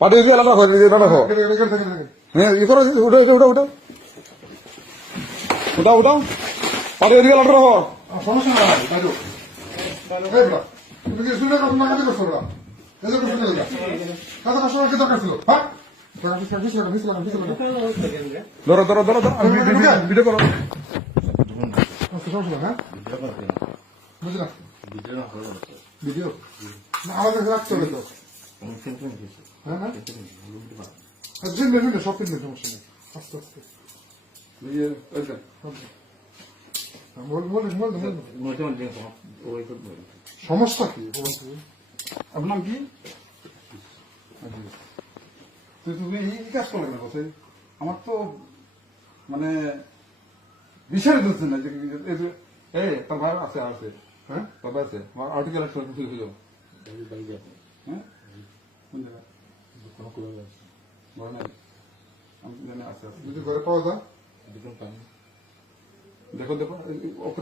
পাঠিয়ে দিয়ে আলাদা রাখো হ্যাঁ ই করো উঠাও পাঠিয়ে দিয়ে আলাদা রাখো সমস্যা না তুমি কি শুনে কথা না করছো ওরা এই যে শুনে দাও কথা না শোনার কি দরকার ছিল হ্যাঁ ধরো আমি ভিডিও করো সমস্যা হ্যাঁ বুঝলা ভিডিও না আমাদের রাখতে হবে তো হ্যাঁ হ্যাঁ সব ফিল্মে সমস্যা নেই আস্তে আস্তে সমস্যা কি আপনার নাম কি তুমি এই কাজ করলে না বসে আমার তো মানে বিষয় বুঝছে না যে তার ভাই আছে হ্যাঁ তার ভাই আছে আমার আর্টিকেল একটা হইল হ্যাঁ কোন জায়গায় আমি জানি আছে যদি ঘরে পাওয়া যায় দেখো ওকে